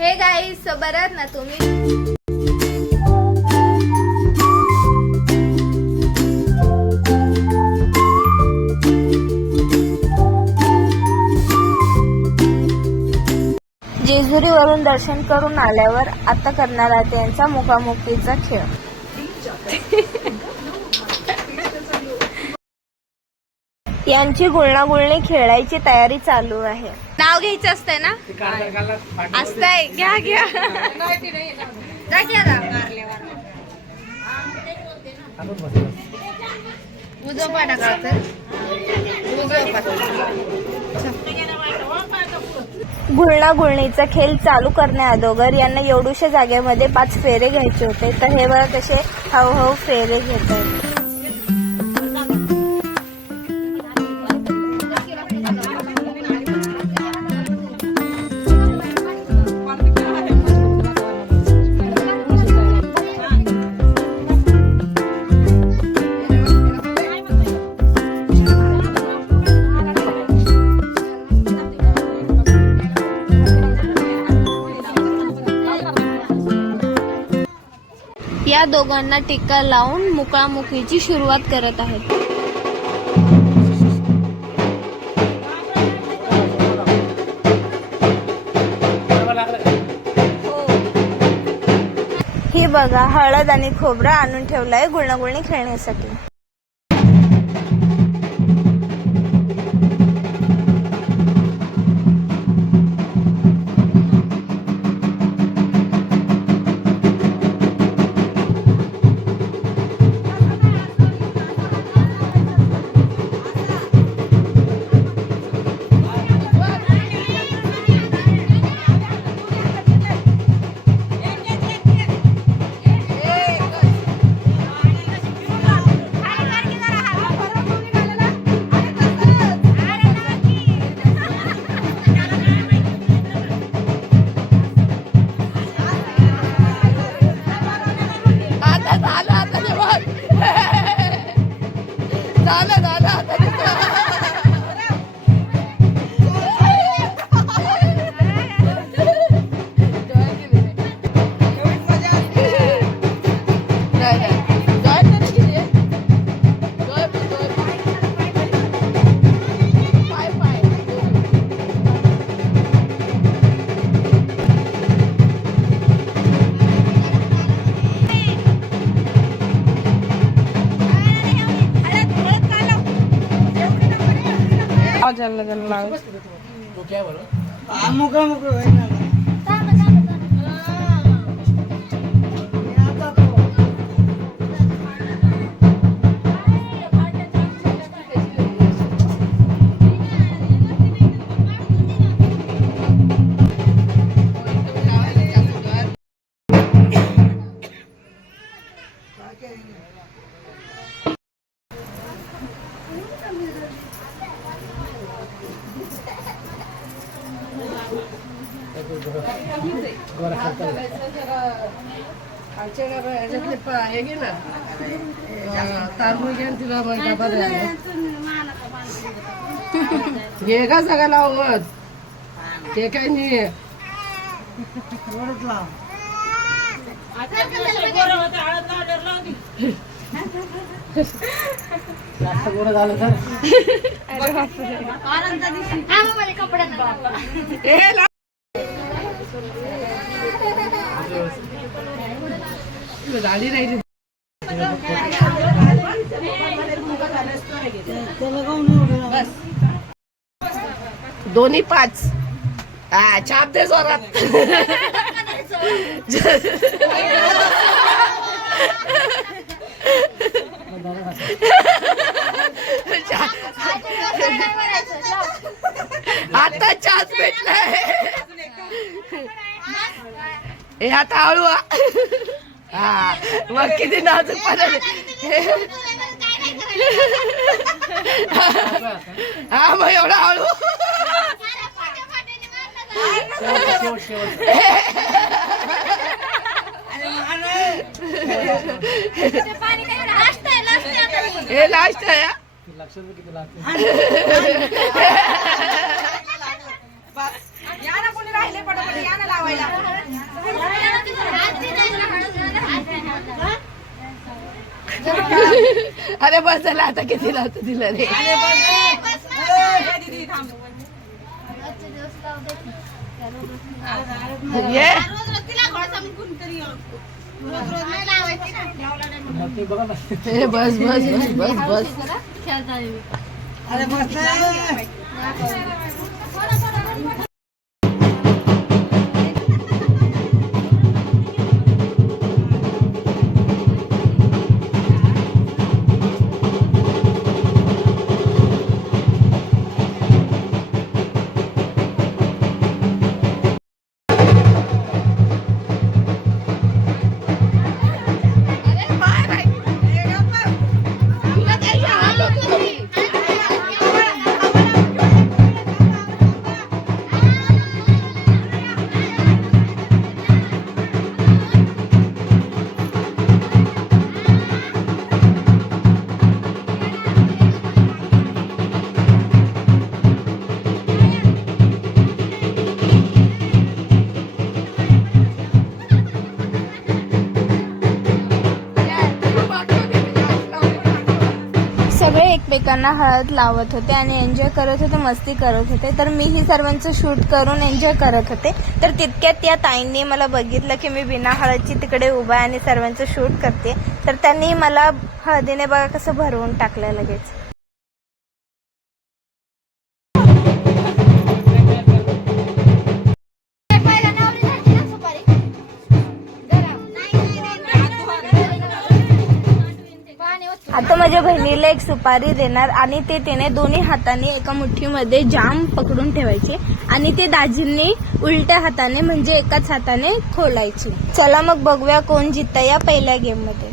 Hey guys, बरात ना तुम्ही? जेजुरीवरून दर्शन करून आल्यावर आता करणार आहे त्यांचा मुखामुखीचा खेळ. यांची गुळणागुळणी खेळायची तयारी चालू आहे. नाव घ्यायचं असतंय ना? असतंय. घ्या घ्या. गुळणागुळणीचा खेळ चालू करण्या अगोदर यांना एवढूशा जागेमध्ये 5 फेरे घ्यायचे होते. तर हे बघा कसे हळूहळू फेरे घेत आहेत. या दोघांना टिक्का लावून मुखामुखीची सुरुवात करत आहेत. ही बघा हळद आणि खोबरं आणून ठेवलंय गुळणागुळणी खेळण्यासाठी. हे का सगळं लाव मग ते काही नाही. जास्त गोड झालं तर झाली राहिली. दोन्ही 5. छाप दे जोरात. आता चाच भेटलाय. हे आता हळू. हा मग किती नाजूक पणाने. हा मग एवढा हळू. हे लास्ट आहे. या ना कोणी राहिले पटापट या ना लावायला. अरे बस झालं आता किती लावतो तिला रे ये ए, बस बस बस बस बस अरे बस सगळे एकमेकांना हळद लावत होते आणि एन्जॉय करत होते, मस्ती करत होते. तर मी ही सर्वांचं शूट करून एन्जॉय करत होते. तर तितक्यात या ताईंनी मला बघितलं की मी बिना हळदची तिकडे उभा आहे आणि सर्वांचं शूट करते. तर त्यांनी मला हळदीने बघा कसं भरवून टाकलं लगेच. आता माझ्या बहिणीला एक सुपारी देणार आणि ते तिने दोन्ही हाताने एका मुठ्ठीमध्ये जाम पकडून ठेवायची आणि ते दाजींनी उलट्या हाताने म्हणजे एकाच हाताने खोलायची. चला मग बघूया कोण जिंकतं या पहिल्या गेम मध्ये.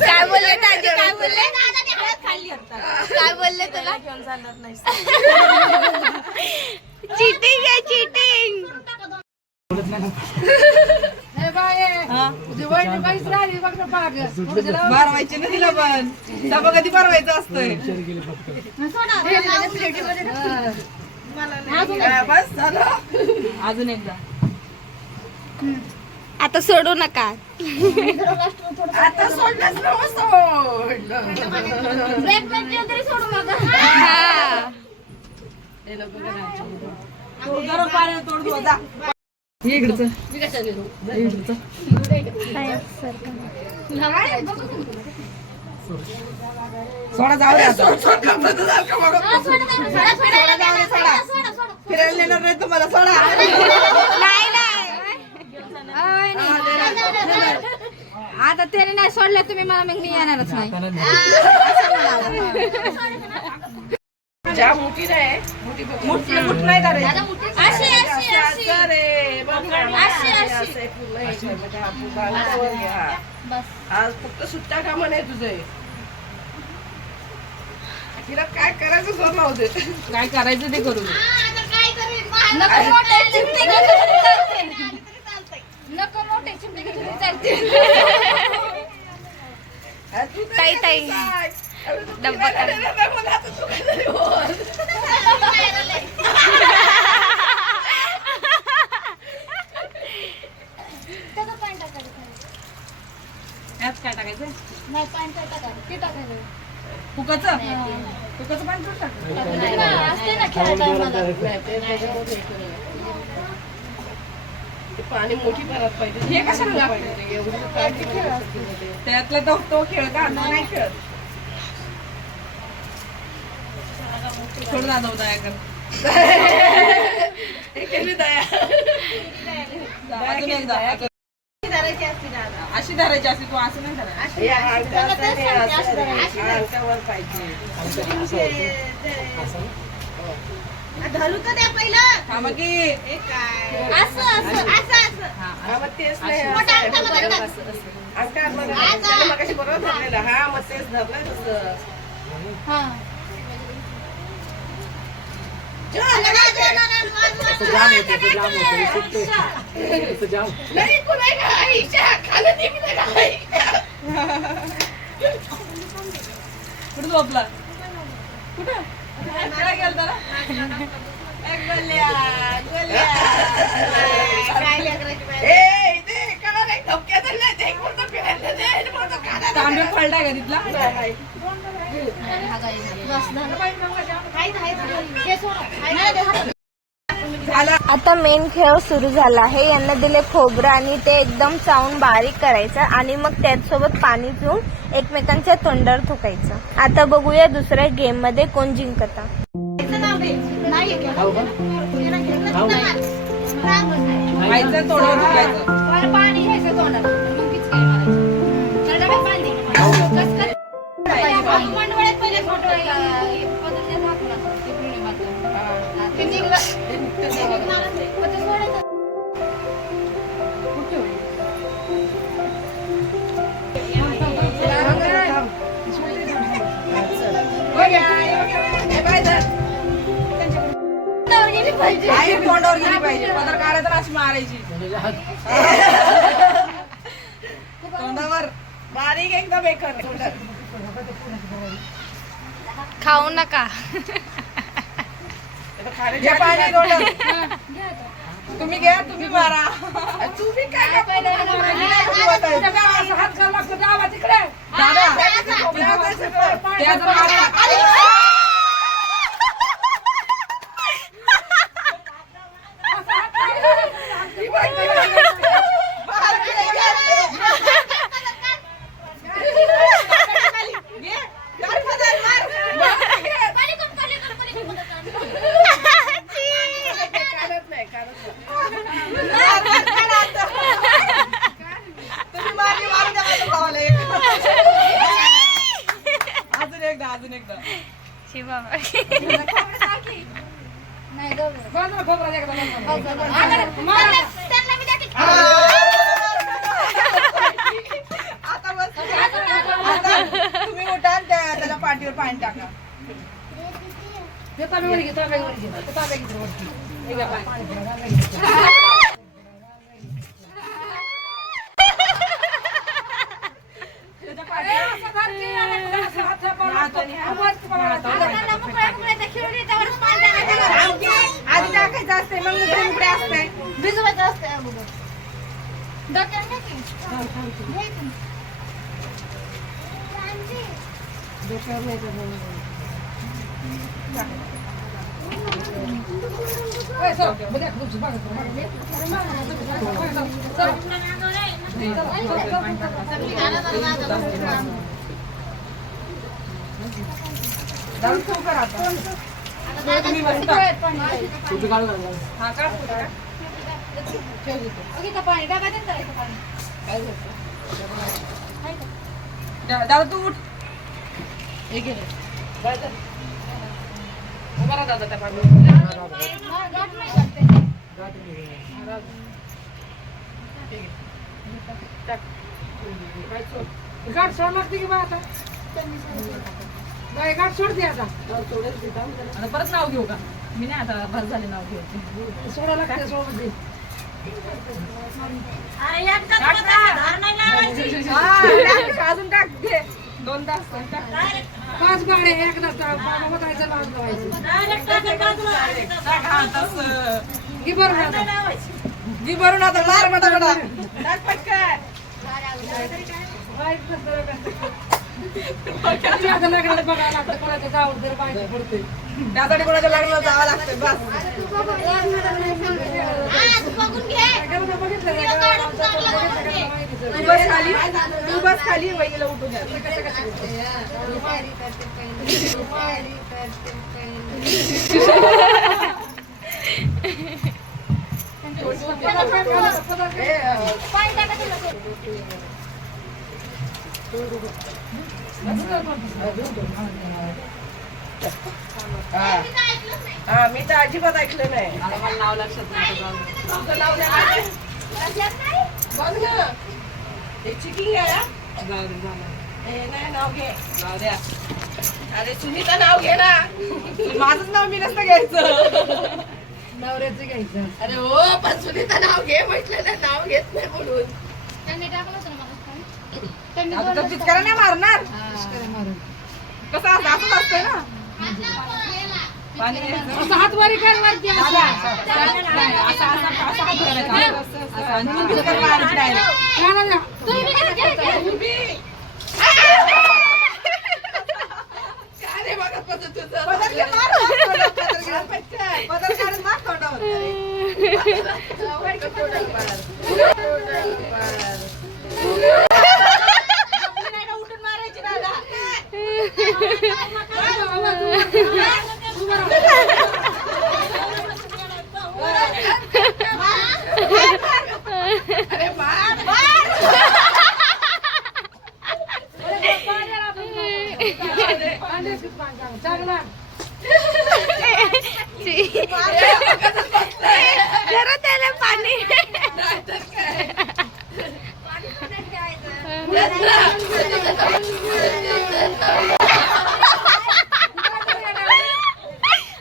काय बोलले दाजी, काय बोलले, काय बोलले तुला? चीटिंग आहे, चीटिंग. बारवायचे ना तिला पण डबा कधी बारवायचं असतोय. बस झालं. अजून एकदा आता सोडू नका. आता सोडलंच नव्हतं, सोडलं. हा. गरम पाण्याने तोडू जा. इकडचं इकडचं सोडा जाऊ दे आता. फिरायला नेणार नाही तुम्हाला, सोडा. आता त्याने नाही सोडलं तुम्ही मला, मग मी येणारच नाही. ज्या मोठी नाही मुठ नाही करायची. आज फक्त सुट्टा कामा नाही तुझे. तिला काय करायचं सोड नव्हते. काय करायचं ते करू. नको मोठे चिमटे घेतले तरी चालते. नको मोठे चिमटे घेतले तरी चालते. ताई ताई डब्बा काढ. यात काय टाकायचं कुकाचं पाणी थोडं पाणी मोठी भरत पाहिजे. हे कशाला लागतं? त्यातला तो खेळ का नाही खेळत. थोडं दादा दया कर. अजून एकदा अशी धरायची असते तू असं नाही धरायची. धरू तर द्या पहिलं. थांबा की असं असं असं असं. तेच नाही मोठा अंगठा मध्ये टाक. मगाशी बरोबर धरलेलं. हा मग तेच धरलंय तसं. हा. नाही कुठे का आईच्या खाली निघते का आई? कुठं झोपला कुठं काय गेलं त्याला तांबे फळला का तिथला. आता मेन खेळ सुरू झाला आहे. यांना दिले खोबरं आणि ते एकदम चावून बारीक करायचं आणि मग त्याचसोबत पाणी पिऊन एकमेकांच्या तोंडावर थुकायचं. आता बघूया दुसऱ्या गेम मध्ये कोण जिंकता. खायचं तोडावर धुवायचं. पाणी घ्यायचं तोंडात मग पिचकारी मारायची. तर डब्यात पाणी दे. मंडवळ्यात पहिले फोटोला पद्धतीने झाकून असतं. ते पिवळे भाकर. ते निघलं. ते निघणार नाही. पण ते सोडायचं. तोंडावर गेली पाहिजे. आई तोंडावर गेली पाहिजे. पदर काढायचं अशी मारायची तोंडावर बारीक एकदम बेकार. खाऊ नका. घे पाणी तोंडावर. तुम्ही घ्या तुम्ही मारा. तुम्ही काय दादा त्याचं मारा. अजून एकदा नाही जाऊ दे. आता बस. आता तुम्ही उठा आणि त्याला पाठीवर पाणी टाका. आधी टाकायचं असते मग उकडे असते. भिजवायचं असतं अगोदर. डोक्यात नाही की? घ्यायचं. जाऊन तू करा आता. तुम्ही बसता. हा का पाणी डब्यात करायचं पाणी. दादा तू उठ. उभा राहा दादा त्या पाठीवर. गाठ नाही करते. गाठ सोड लागते की बा आता. गाठ सोड दे आता. आता परत नाव घेऊ का? मी नाही आता भर झाले नाव घेऊ. सोडा लागते सोड दे. अजून टाक घे 2 तास टाक. 5 गाड्या एकदा होतायचं नाव लावायचं घे बरं आता. जी भरून आता मार मटाकडा टाक पटकन. आता लग्नाला बघायला लागतं कोणाच्या जाऊन तरी पाहिजे पडते. त्यासाठी कोणाच्या लग्नाला जावं लागतं बस. तू बस खाली, तू बस खाली, वहिनीला उठून द्या. हा मी तर अजिबात ऐकलं नाही. नाव लक्षात नाही. बघ ना हे चिकिंग आहे. नाही नाव घे. अरे सुनीता नाव घे ना. माझंच नाव मी नसतं घ्यायचं. नवऱ्याचं घ्यायचं. अरे हो पण सुनीता नाव घे म्हटलं ना, नाव घेत नाही म्हणून. त्यांनी टाकलं होतं ना मला त्यांनी आता तर चिचकारा नाही मारणार. मारून कसं असं असंच असतं ना. पाणी घ्यायचं. असं हात वारी कर वरती असं हात करायचा. आणि मग चिचकारा मारायची direct. काय रे बघत बसत तुझं? पदर घे, मार, मार, पदर घे, पटकन. पदर काढून मार तोंडावर. तोंडावर पाड. आपली नाही ना उठून मारायची दादा. अरे मार, मार. जरा त्याला पाणी.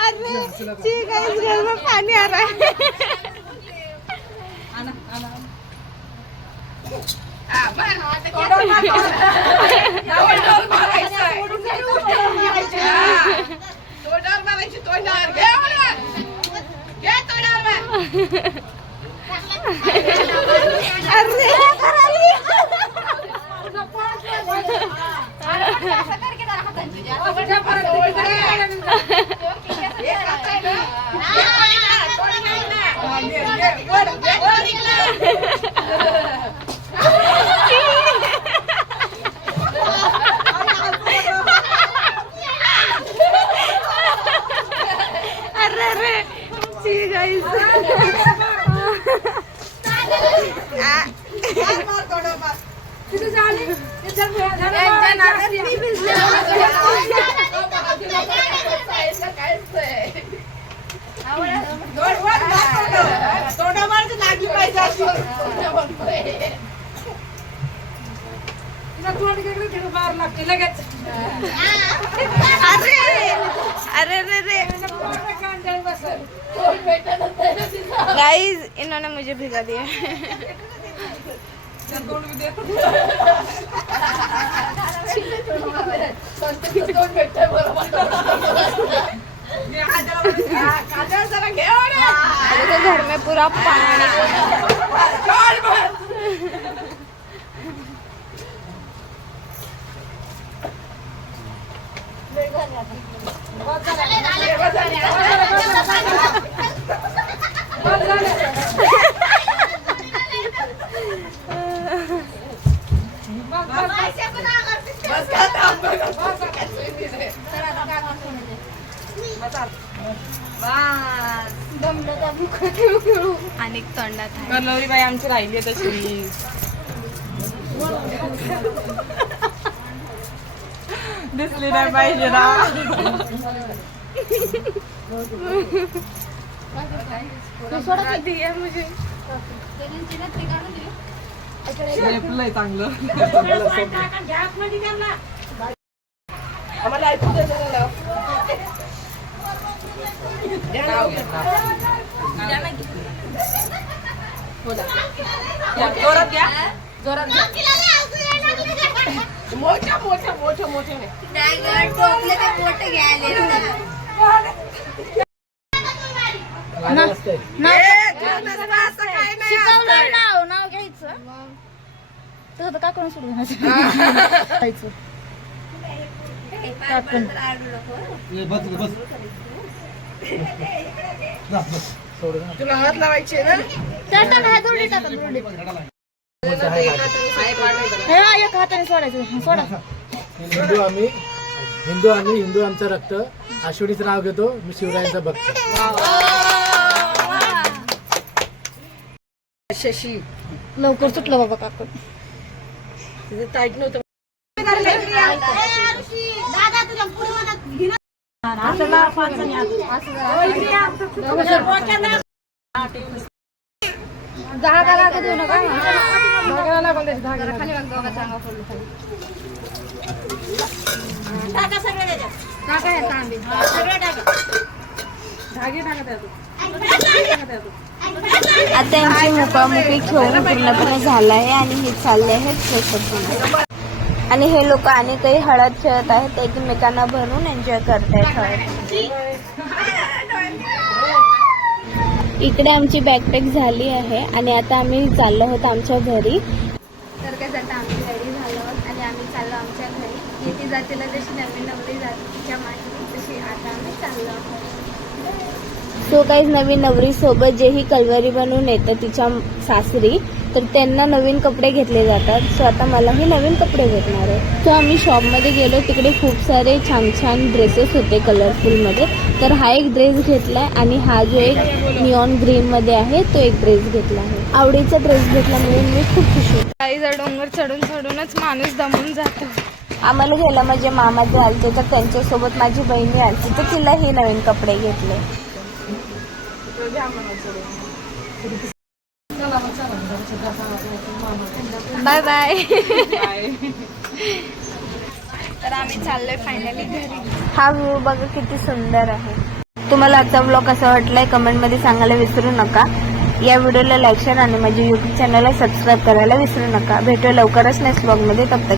अरे ठीक है, इस घर में पानी आ रहा है. तोंडावर मार, तोंडावर मारायचं. तोंडावर मारायची, तोंडावर. घे मला. घे तोंडावर मार. अरे हे खाताय ना? हे पाणी मार, तोंड नाही ना. घे, वर, वर इकडं. अरे ठीक है. मार, मार, तोंडावर मार. तिथे झाली तोंडावर लागली पाहिजे अशी. बाहेर लागते लगेच. अरे गाइस, इन्होंने मुझे भिगा दिया. जरा घे. तो घर में पूरा पानी. आणि तोंडात आहे. नवरी बाई आमची राहिली तशी. दिसली नाही पाहिजे ना. दिया मुझे. चांगलं आम्हाला ऐकू दे जरा. जोरात घ्या, जोरात घ्या. मोठ्या मोठ्या मोठ्या मोठ्या नाव घ्यायचं तसं तर काकडून सोडून जायचं तुला हात लावायचे ना एक हाताने सोडायचं सोडा हिंदू आमचं रक्त आषाढीचं नाव घेतो मी शिवरायांचा भक्त शशी लवकर सुटलं बाबा काकड तिथे टाईट नव्हतं धागा लागत देऊ नका धागा लागून द्यायचं धागा खाली बघ दोघा चांगला पडलो खाली टाका हे तांबे धागे टाकत आहे आता यांची मुकामुकी खेळून पूर्णपणे झाला आहे आणि हे चालले आहेत फ्रेशअप. आणि हे लोक आणि काही हळद खेळत आहेत एकमेकांना भरून एन्जॉय करतायत हळद. इकडे आमची बॅकपॅक झाली आहे आणि आता आम्ही चाललो आहोत आमच्या घरी. तर काय आता आम्ही रेडी झालो आणि आम्ही चाललो आमच्या घरी. येते जातीला जशी नवीन नवरी जाते तिच्या मागे तशी आता आम्ही चाललो आहोत. सो काही नवीन नवरी सोबत जेही कलवरी बनवून येतं तिच्या सासरी तर त्यांना नवीन कपडे घेतले जातात. सो आता मलाही नवीन कपडे भेटणार आहे. सो आम्ही शॉपमध्ये गेलो तिकडे खूप सारे छान छान ड्रेसेस होते कलरफुलमध्ये. तर हा एक ड्रेस घेतलाय आणि हा जो एक निऑन ग्रीन मध्ये आहे तो एक ड्रेस घेतला आहे. आवडीचा ड्रेस घेतला म्हणून मी खूप खुश होते. काही जर डोंगर चढून चढूनच माणूस दमून जातो. आम्हाला घ्यायला माझे मामा जे आलते तर त्यांच्यासोबत माझी बहिणी आलती तर तिलाही नवीन कपडे घेतले. Bye bye. तर आम्ही चाललोय फायनली घरी. हा व्ह्यू बघा किती सुंदर आहे. तुम्हाला आजचा ब्लॉग कसा वाटलाय कमेंटमध्ये सांगायला विसरू नका. या व्हिडिओला लाईक शेअर आणि माझ्या युट्यूब चॅनलला सबस्क्राईब करायला विसरू नका. भेटूया लवकरच नेक्स्ट ब्लॉगमध्ये. तब तक